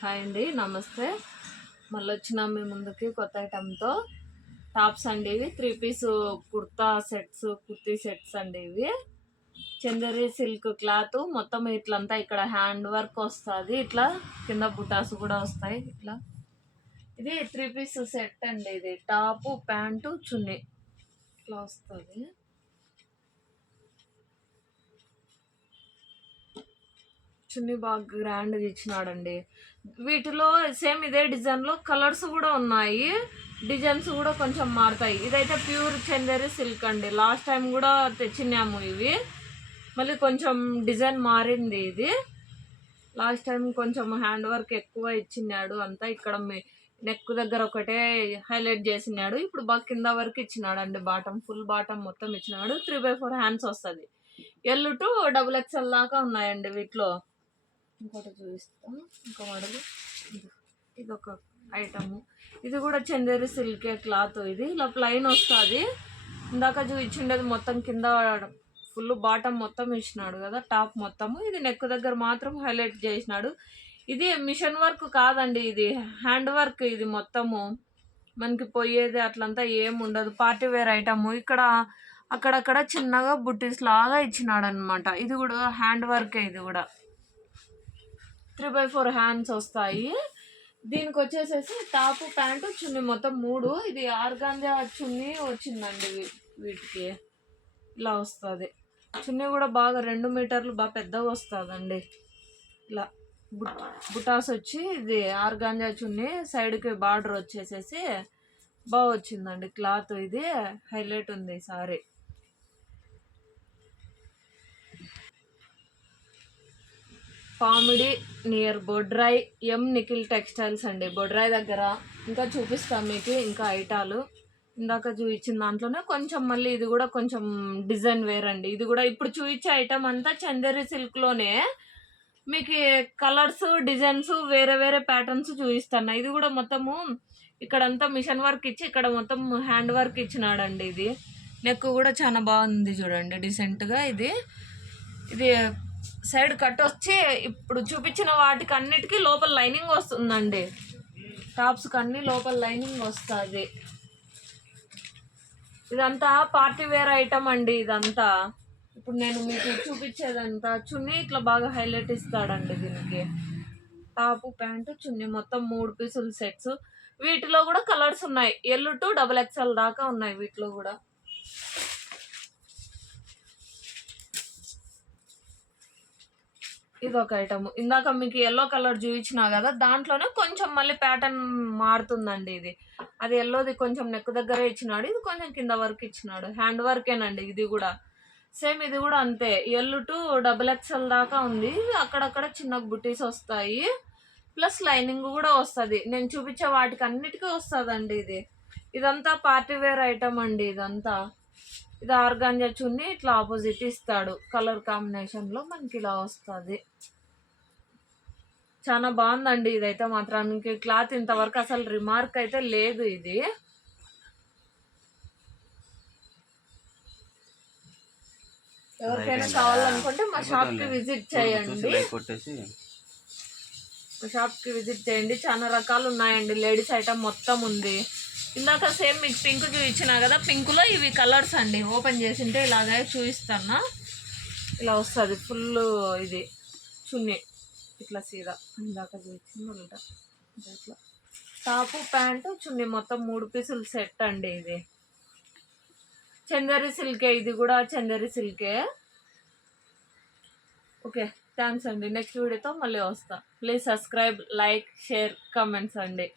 Hi అండి, నమస్తే. మళ్ళీ వచ్చినాం మీ ముందుకి కొత్త ఐటెంతో. టాప్స్ అండి ఇవి 3 పీస్ కుర్తీ సెట్స్ అండి ఇవి. చందేరి సిల్క్ క్లాత్ మొత్తం ఇట్లంతా ఇక్కడ హ్యాండ్ వర్క్ వస్తుంది. ఇట్లా కింద బుటాస్ కూడా వస్తాయి. ఇట్లా ఇది 3 పీస్ సెట్ అండి. ఇది టాపు, ప్యాంటు, చున్నీ ఇట్లా వస్తుంది. చున్నీ బాగా గ్రాండ్గా ఇచ్చినాడండి. వీటిలో సేమ్ ఇదే డిజైన్లో కలర్స్ కూడా ఉన్నాయి, డిజైన్స్ కూడా కొంచెం మారుతాయి. ఇదైతే ప్యూర్ చందేరి సిల్క్ అండి. లాస్ట్ టైం కూడా తెచ్చినాము ఇవి, మళ్ళీ కొంచెం డిజైన్ మారింది. ఇది లాస్ట్ టైం కొంచెం హ్యాండ్ వర్క్ ఎక్కువ ఇచ్చినాడు. అంతా ఇక్కడ నెక్ దగ్గర ఒకటే హైలైట్ చేసినాడు. ఇప్పుడు బాగా కింద వరకు ఇచ్చినాడు అండి. ఫుల్ బాటమ్ మొత్తం ఇచ్చినాడు. 3/4 హ్యాండ్స్ వస్తుంది. L to XXL దాకా ఉన్నాయండి వీటిలో. ఇంకోటి చూపిస్తాను, ఇంకో మోడల్. ఇది ఒక ఐటము. ఇది కూడా చందేరి సిల్కే క్లాత్. ఇది ఇలా ప్లైన్ వస్తుంది. ఇందాక చూపించిండేది మొత్తం కింద ఫుల్ బాటమ్ మొత్తం ఇచ్చినాడు కదా, టాప్ మొత్తము. ఇది నెక్ దగ్గర మాత్రం హైలైట్ చేసినాడు. ఇది మిషన్ వర్క్ కాదండి, ఇది హ్యాండ్ వర్క్. ఇది మొత్తము మనకి పోయేది అట్లంతా ఏం ఉండదు. Party wear item. ఇక్కడ అక్కడక్కడ చిన్నగా బుట్టీస్ లాగా ఇచ్చినాడు అనమాట. ఇది కూడా హ్యాండ్ వర్కే. ఇది కూడా 3/4 హ్యాండ్స్ వస్తాయి. దీనికి వచ్చేసేసి టాపు, ప్యాంటు, చున్నీ మొత్తం 3. ఇది ఆర్గాంజా చున్నీ వచ్చిందండి. వీటికి ఇలా వస్తుంది. చున్నీ కూడా బాగా 2 మీటర్లు బాగా పెద్దగా వస్తుందండి. ఇలా బుటాస్ వచ్చి ఇది ఆర్గాంజా చున్నీ, సైడ్కి బార్డర్ వచ్చేసేసి బాగా వచ్చిందండి క్లాత్. ఇది హైలైట్ ఉంది sorry. Comedy near Bodrai, Nikhil textiles అండి, బొడ్రాయ్ దగ్గర. ఇంకా చూపిస్తాం మీకు ఇంకా ఐటాలు. ఇందాక చూపించిన దాంట్లోనే కొంచెం మళ్ళీ ఇది కూడా కొంచెం డిజైన్ వేరండి. ఇది కూడా ఇప్పుడు చూపించే ఐటమ్ అంతా చందేరి సిల్క్లోనే. మీకు కలర్స్, డిజైన్స్, వేరే వేరే ప్యాటర్న్స్ చూపిస్తాను. ఇది కూడా మొత్తము ఇక్కడంతా మిషన్ వర్క్ ఇచ్చి ఇక్కడ మొత్తం హ్యాండ్ వర్క్ ఇచ్చినాడండి. ఇది నెక్ కూడా చాలా బాగుంది చూడండి, డీసెంట్గా. ఇది సైడ్ కట్ వచ్చి ఇప్పుడు చూపించిన వాటికి అన్నిటికీ లోపల లైనింగ్ వస్తుందండి. టాప్స్కి అన్ని లోపల లైనింగ్ వస్తుంది. ఇదంతా పార్టీ వేర్ ఐటమ్ అండి. ఇదంతా ఇప్పుడు నేను మీకు చూపించేదంతా చున్నీ ఇట్లా బాగా హైలైట్ ఇస్తాడండి. దీనికి టాపు, ప్యాంటు, చున్నీ మొత్తం 3 పీసులు సెట్స్. వీటిలో కూడా కలర్స్ ఉన్నాయి. L to XXL దాకా ఉన్నాయి వీటిలో కూడా. ఇది ఒక ఐటమ్. ఇందాక మీకు ఎల్లో కలర్ చూపించినా కదా, దాంట్లోనే కొంచెం మళ్ళీ ప్యాటర్న్ మారుతుందండి. అది ఎల్లోది కొంచెం నెక్ దగ్గరే ఇచ్చినాడు. ఇది కొంచెం కింద వరకు ఇచ్చినాడు. హ్యాండ్ వర్కేనండి. ఇది కూడా సేమ్. ఇది కూడా అంతే. L to XXL దాకా ఉంది. అక్కడక్కడ చిన్న బుటీస్ వస్తాయి, ప్లస్ లైనింగ్ కూడా వస్తుంది. నేను చూపించే వాటికి అన్నిటికీ వస్తుందండి. ఇదంతా పార్టీ వేర్ ఐటమ్ అండి. ఇదంతా ఇది ఆర్గాంజా చున్నీ ఇట్లా ఆపోజిట్ ఇస్తాడు. కలర్ కాంబినేషన్లో మనకి ఇలా వస్తుంది. చాలా బాగుందండి. ఇదైతే మాత్రానికి క్లాత్ ఇంతవరకు అసలు రిమార్క్ అయితే లేదు. ఇది ఎవరికైనా కావాలనుకుంటే మా షాప్కి విజిట్ చేయండి. చాలా రకాలు ఉన్నాయండి. లేడీస్ ఐటమ్ మొత్తం ఉంది. ఇందాక సేమ్ మీకు పింక్ చూపించినా కదా, పింక్లో ఇవి కలర్స్ అండి. ఓపెన్ చేసింటే ఇలాగే చూపిస్తాను. ఇలా వస్తుంది ఫుల్. ఇది చున్నీ ఇట్లా సీదా ఇందాక చూపించింది ఉల్టా. ఇట్లా టాపు, ప్యాంటు, చున్నీ మొత్తం 3 పీసులు సెట్ అండి. ఇది చందేరి సిల్కే. ఇది కూడా చందేరి సిల్కే. ఓకే, థ్యాంక్స్ అండి. నెక్స్ట్ వీడియోతో మళ్ళీ వస్తా. Please subscribe, like, share, comments అండి.